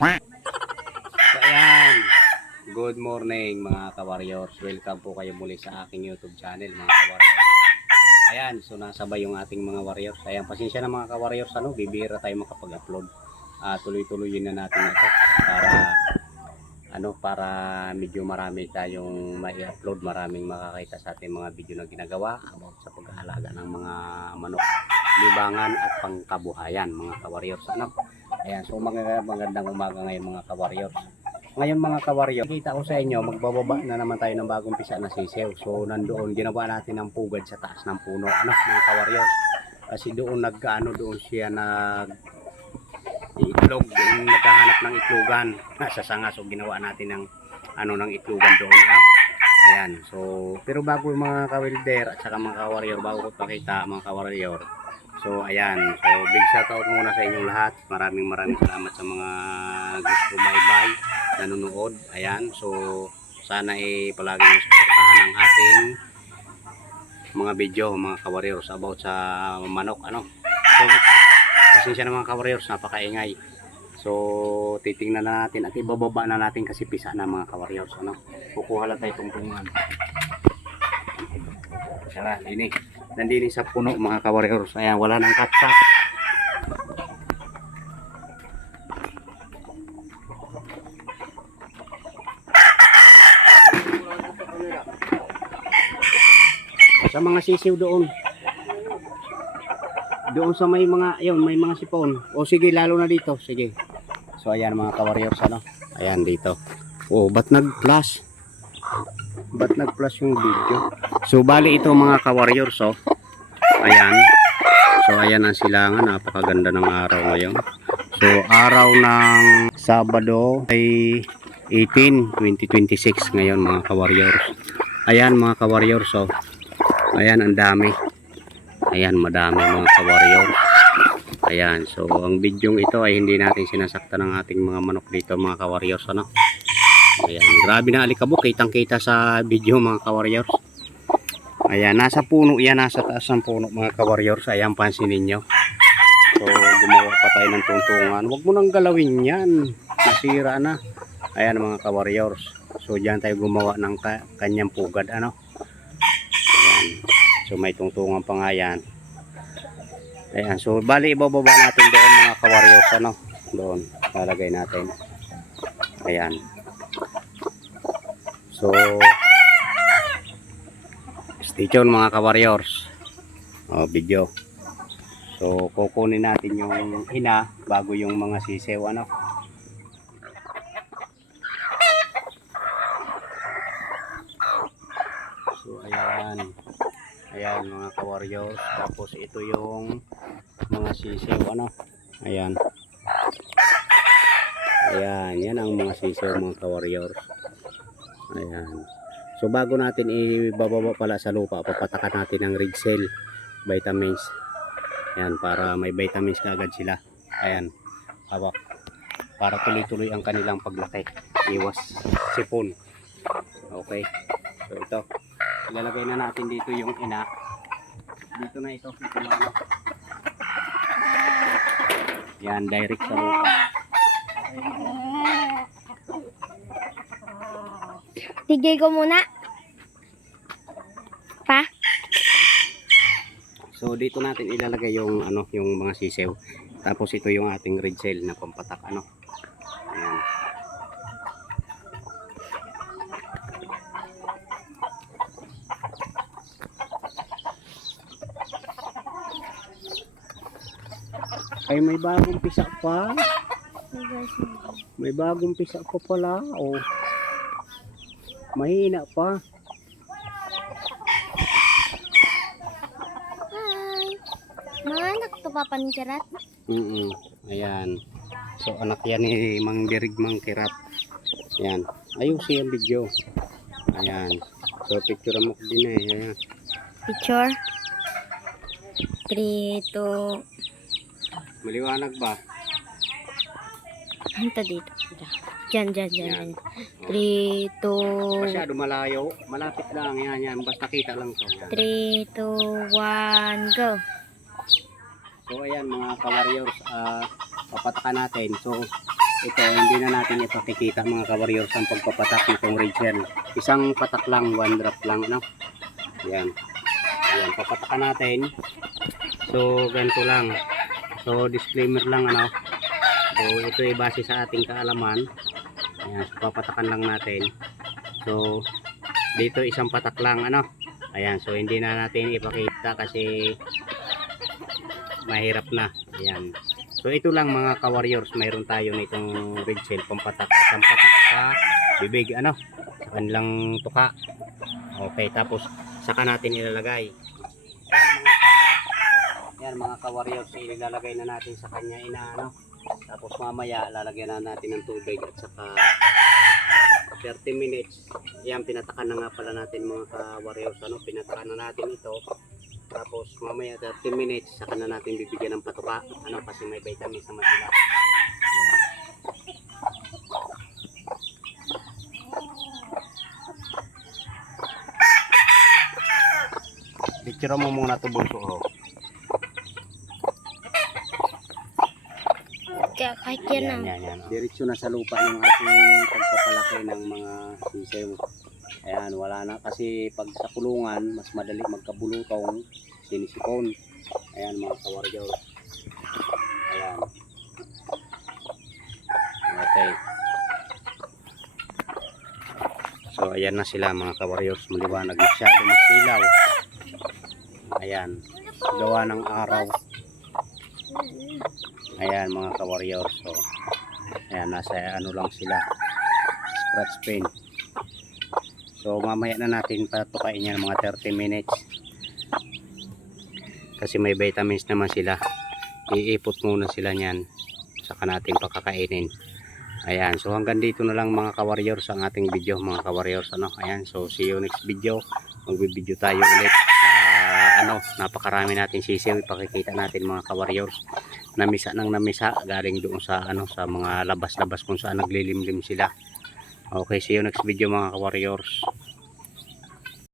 So ayan, good morning mga ka-warriors. Welcome po kayo muli sa aking YouTube channel mga ka-warriors. Ayan, so nasabay yung ating mga warriors. Ayan, pasensya na mga ka-warriors, bibira tayo makapag-upload. Tuloy-tuloy na natin ito para medyo marami tayong mai-upload, maraming makakita sa ating mga video na ginagawa about sa pag-aalaga ng mga manok, libangan at pangkabuhayan mga ka-warriors. Ayan, so magandang umaga ngayon mga ka-warriors. Ngayon mga ka-warriors, kita ko sa inyo, magbababa na naman tayo ng bagong pisa na sisiw. So nandoon, ginawa natin ng pugad sa taas ng puno, mga ka-warriors. Kasi doon doon siya itlog, doon naghahanap ng itlogan sa sanga. So ginawa natin ng ng itlogan doon. Ayan, so pero bago mga ka-welder at saka mga ka-warrior, bago ko pakita mga ka-warrior. So ayan, so big shout out muna sa inyong lahat. Maraming salamat sa mga gusto bye-bye nanonood. Ayan, so sana palagi nyo suportahan ang ating mga video mga ka-warriors about sa manok. So pasensya na mga ka-warriors, napakaingay. So titingnan na natin at ibababa na natin kasi pisa na mga ka-warriors. Kukuha lang tayo tungtungan. Tara, nandini sa puno mga ka-warriors. Ayan, wala nang kapsak. Sa mga sisiw doon sa may mga may mga sipon. O sige, lalo na dito, sige. So ayan mga ka-warriors, ayan dito. Ba't nag-flash yung video? So bali ito mga ka-warriors, ayan. So ayan ang silangan, napakaganda ng araw ngayon. So araw ng Sabado ay 18, 2026 ngayon mga ka-warriors. Ayan mga ka-warriors, ayan ang dami. Ayan, madami mga ka-warriors. Ayan, so ang bidyong ito ay hindi natin sinasaktan ng ating mga manok dito mga ka-warriors. Ayan, grabe na alikabok, kitang-kita sa video mga ka-warriors. Ayan, nasa puno yan, nasa taas ng puno mga ka-warriors. Ayan, pansinin nyo. So gumawa pa tayo ng tungtungan. Huwag mo nang galawin yan, nasira na. Ayan mga ka-warriors. So dyan tayo gumawa ng kanyang pugad. Ayan, so may tungtungan pa nga yan. Ayan, so bali ibababa natin doon mga ka-warriors. Doon lalagay natin. Ayan, so stay tuned mga ka-warriors. Video. So kukunin natin yung ina bago yung mga sisew. So ayan. Ayan mga ka-warriors. Tapos ito yung mga sisiw. Ayan. Ayan. Yan ang mga sisiw mga ka-warriors. Ayan. So bago natin ibababa pala sa lupa, papatakan natin ng red cell vitamins. Ayan. Para may vitamins kaagad sila. Ayan. Hawak. Para tuloy-tuloy ang kanilang paglaki. Iwas sipon. Okay. So ito. Ilalagay na natin dito yung ina. Dito na ito. Yan, direct sa lupa. Tigay ko muna. Pa? So dito natin ilalagay yung yung mga sisew. Tapos ito yung ating red cell na pampatak. Ayan. Ay, may bagong pisa pa. May bagong pisa pa pala. Mahina pa. Hi. Mga anak to Papa ni Kirat. Ayan. So anak yan ni Mang Dirig Mang Kirat. Ayan. Ayusin yung video. Ayan. So picture mo ko din Ayan. Picture. 3, 2. Maliwanag ba? Ito dito. Diyan. 3, 2. Masyado malayo. Malapit lang. Yan. Basta kita lang to. 3, 2, 1, go. So ayan mga ka-warriors, papatakan natin. So ito hindi na natin ipakikita mga ka-warriors ang pagpapatak nitong red shell. Isang patak lang, 1 drop lang, no? Ayan. Ayan, papatakan natin. So, ganito lang. So, disclaimer lang, ano. So, ito ay base sa ating kaalaman. Ayan, so, papatakan lang natin. So, dito isang patak lang, ano. Ayan, so hindi na natin ipakita kasi mahirap na. Ayan. So ito lang mga ka-warriors, mayroon tayo nitong red shell pampatak, isang patak sa bibig, ano, sa kanilang tuka. Okay, tapos saka natin ilalagay. Yan mga ka-warriors, ilalagay na natin sa kanya ano. Tapos mamaya lalagyan na natin ng tubig at saka 30 minutes. Yan, pinatakan na nga pala natin mga ka-warriors, ano, pinatakan na natin ito. Tapos mamaya 30 minutes saka na natin bibigyan ng patuka, ano, kasi may vitamins naman sila. Ayan. Picture mo muna ito bunso, oh. Kaya kahit yan Yan. Diretso na sa lupa yung ating pagpapalaki ng mga sisiw. Ayan, wala na kasi pag sa kulungan mas madali magkabulutong sinisipon. Ayan mga ka-warriors. Ayan. Okay. So ayan na sila mga ka-warriors, maliwanag masyado, masilaw. Ayan, gawa ng araw. Ayan mga ka-warriors. So ayan, nasa ano lang sila, scratch paint. So mamaya na natin patukain yan mga 30 minutes. Kasi may vitamins naman sila. Iipot muna sila niyan. Saka natin pakakainin. Ayan. So hanggang dito na lang mga ka-warriors ang ating video mga ka-warriors, ano. Ayan. So see you next video. Magbibideo tayo ulit sa ano, napakarami natin sisiw. Ipakikita natin mga ka-warriors. Namisa ng namisa galing doon sa ano, sa mga labas-labas kung saan naglilimlim sila. Okay, see you next video mga ka-warriors.